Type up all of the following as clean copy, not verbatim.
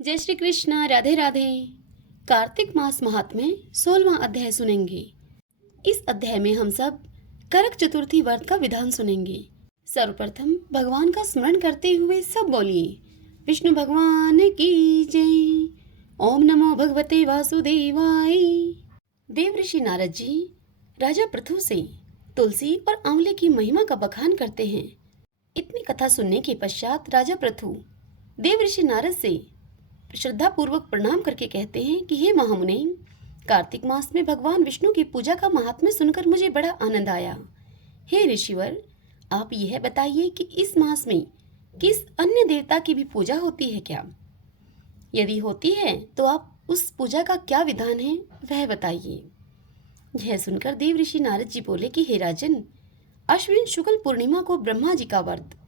जय श्री कृष्ण। राधे राधे। कार्तिक मास महात्म्य 16वां अध्याय सुनेंगे। इस अध्याय में हम सब करक चतुर्थी व्रत का विधान सुनेंगे। सर्वप्रथम भगवान का स्मरण करते हुए सब बोलिए विष्णु भगवान की जय। ओम नमो भगवते वासुदेवाय। देव ऋषि नारद जी राजा पृथु से तुलसी और आंवले की महिमा का बखान करते हैं। इतनी कथा सुनने के पश्चात राजा पृथु देव ऋषि नारद से श्रद्धा पूर्वक प्रणाम करके कहते हैं कि हे महामुने, कार्तिक मास में भगवान विष्णु की पूजा का महात्म्य सुनकर मुझे बड़ा आनंद आया। हे ऋषिवर, आप यह बताइए कि इस मास में किस अन्य देवता की भी पूजा होती है क्या? यदि होती है तो आप उस पूजा का क्या विधान है वह बताइए। यह सुनकर देव ऋषि नारद जी बोले कि हे राजन, अश्विन शुक्ल पूर्णिमा को ब्रह्मा जी का व्रत,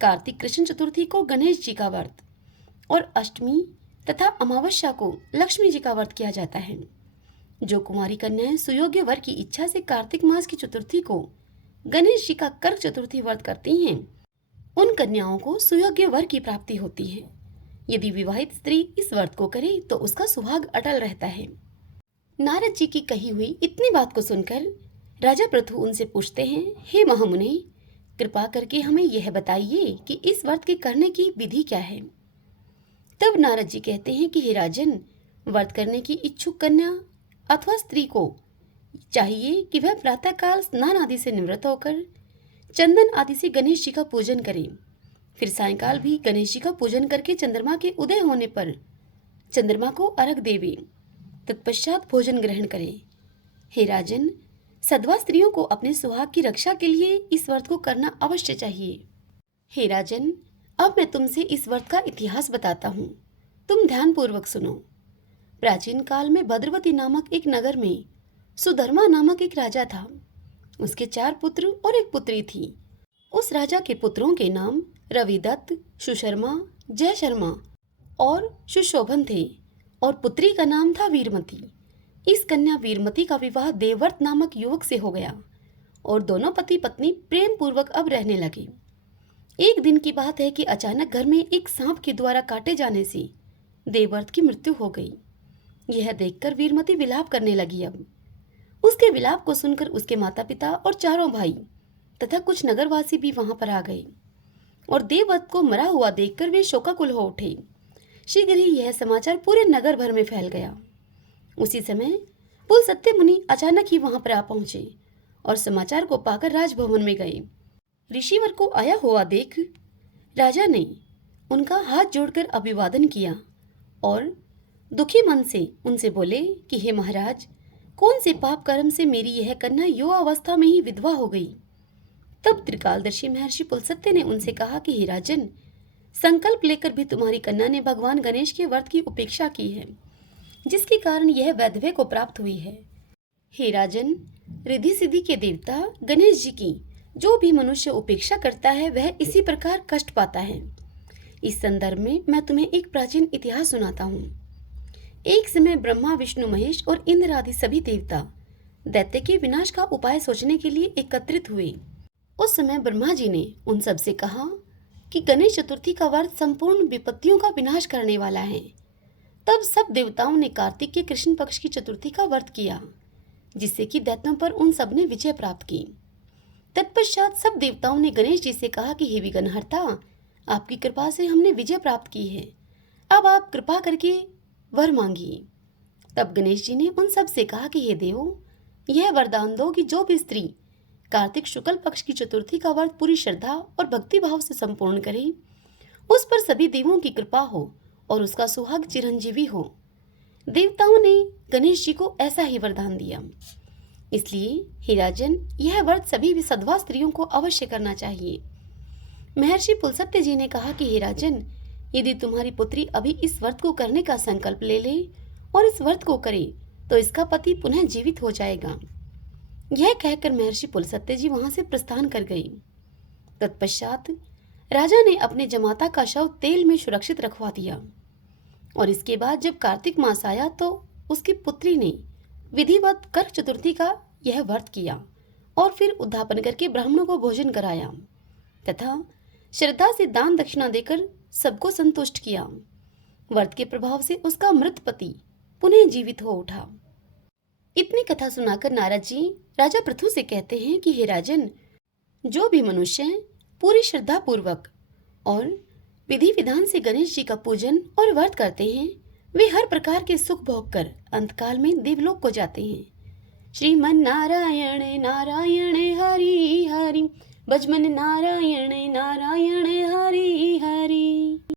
कार्तिक कृष्ण चतुर्थी को गणेश जी का व्रत और अष्टमी तथा अमावस्या को लक्ष्मी जी का व्रत किया जाता है। जो कुमारी कन्याएं सुयोग्य वर की इच्छा से कार्तिक मास की चतुर्थी को गणेश जी का कर्क चतुर्थी व्रत करती हैं, उन कन्याओं को सुयोग्य वर की प्राप्ति होती है। यदि विवाहित स्त्री इस व्रत को करे तो उसका सुहाग अटल रहता है। नारद जी की कही हुई इतनी बात को सुनकर राजा पृथु उनसे पूछते हैं, हे महामुने, कृपा करके हमें यह बताइए कि इस व्रत के करने की विधि क्या है। तब नारद जी कहते हैं कि हे राजन, व्रत करने की इच्छुक कन्या अथवा स्त्री को चाहिए कि वह प्रातःकाल स्नान आदि से निवृत्त होकर चंदन आदि से गणेश जी का पूजन करे। फिर सायंकाल भी गणेश जी का पूजन करके चंद्रमा के उदय होने पर चंद्रमा को अर्घ देवे। तत्पश्चात भोजन ग्रहण करे। हे राजन, सधवा स्त्रियों को अपने सुहाग की रक्षा के लिए इस व्रत को करना अवश्य चाहिए। हे राजन, अब मैं तुमसे इस व्रत का इतिहास बताता हूँ, तुम ध्यान पूर्वक सुनो। प्राचीन काल में भद्रवती नामक एक नगर में सुधर्मा नामक एक राजा था। उसके 4 पुत्र और एक पुत्री थी। उस राजा के पुत्रों के नाम रविदत्त, सुशर्मा, जय शर्मा और सुशोभन थे और पुत्री का नाम था वीरमती। इस कन्या वीरमती का विवाह देवव्रत नामक युवक से हो गया और दोनों पति पत्नी प्रेम पूर्वक अब रहने लगे। एक दिन की बात है कि अचानक घर में एक सांप के द्वारा काटे जाने से देवव्रत की मृत्यु हो गई। यह देखकर वीरमती विलाप करने लगी। अब उसके विलाप को सुनकर उसके माता पिता और चारों भाई तथा कुछ नगरवासी भी वहां पर आ गए और देवव्रत को मरा हुआ देखकर वे शोकाकुल हो उठे। शीघ्र ही यह समाचार पूरे नगर भर में फैल गया। उसी समय पुलस्त्य मुनि अचानक ही वहां पर आ पहुंचे और समाचार को पाकर राजभवन में गए। ऋषिवर को आया हुआ देख राजा ने उनका हाथ जोड़कर अभिवादन किया और दुखी मन से उनसे बोले कि हे महाराज, कौन से पाप कर्म से मेरी यह कन्या युवा अवस्था में ही विधवा हो गई। तब त्रिकालदर्शी महर्षि पुलस्त्य ने उनसे कहा कि हे राजन, संकल्प लेकर भी तुम्हारी कन्या ने भगवान गणेश के व्रत की उपेक्षा की है, जिसके कारण यह वैधव्य को प्राप्त हुई है। हे राजन, रिद्धि सिद्धि के देवता गणेश जी की जो भी मनुष्य उपेक्षा करता है वह इसी प्रकार कष्ट पाता है। इस संदर्भ में मैं तुम्हें एक प्राचीन इतिहास सुनाता हूँ। एक समय ब्रह्मा, विष्णु, महेश और इंद्र आदि सभी देवता दैत्य के विनाश का उपाय सोचने के लिए एकत्रित हुए। उस समय ब्रह्मा जी ने उन सब से कहा कि गणेश चतुर्थी का व्रत संपूर्ण विपत्तियों का विनाश करने वाला है। तब सब देवताओं ने कार्तिक के कृष्ण पक्ष की चतुर्थी का व्रत किया, जिससे कि दैत्यों पर उन सब ने विजय प्राप्त की। तत्पश्चात सब देवताओं ने गणेश जी से कहा कि हे विघ्नहर्ता, आपकी कृपा से हमने विजय प्राप्त की है, अब आप कृपा करके वर मांगिए। तब गणेश जी ने उन सब से कहा कि हे देवो, यह वरदान दो कि जो भी स्त्री कार्तिक शुक्ल पक्ष की चतुर्थी का व्रत पूरी श्रद्धा और भक्ति भाव से संपूर्ण करे, उस पर सभी देवों की कृपा हो और उसका सुहाग चिरंजीवी हो। देवताओं ने गणेश जी को ऐसा ही वरदान दिया। इसलिए हे राजन, यह व्रत सभी भी सधवा स्त्रियों को अवश्य करना चाहिए। महर्षि पुलस्त्य जी ने कहा कि हे राजन, यदि तुम्हारी पुत्री अभी इस व्रत को करने का संकल्प ले ले और इस व्रत को करे तो इसका पति पुनः जीवित हो जाएगा। यह कहकर महर्षि पुलस्त्य जी वहां से प्रस्थान कर गई। तत्पश्चात राजा ने अपने जमाता का शव तेल में सुरक्षित रखवा दिया और इसके बाद जब कार्तिक मास आया तो उसकी पुत्री ने विधिवत कर्क चतुर्थी का यह व्रत किया और फिर उद्यापन करके ब्राह्मणों को भोजन कराया तथा श्रद्धा से दान दक्षिणा देकर सबको संतुष्ट किया। व्रत के प्रभाव से उसका मृत पति पुनः जीवित हो उठा। इतनी कथा सुनाकर नारद जी राजा पृथु से कहते हैं कि हे राजन, जो भी मनुष्य पूरी श्रद्धा पूर्वक और विधि विधान से गणेश जी का पूजन और व्रत करते हैं, वे हर प्रकार के सुख भोग कर अंतकाल में देवलोक को जाते हैं। श्रीमन नारायण नारायण हरि हरि, भजमन नारायण नारायण हरि हरि।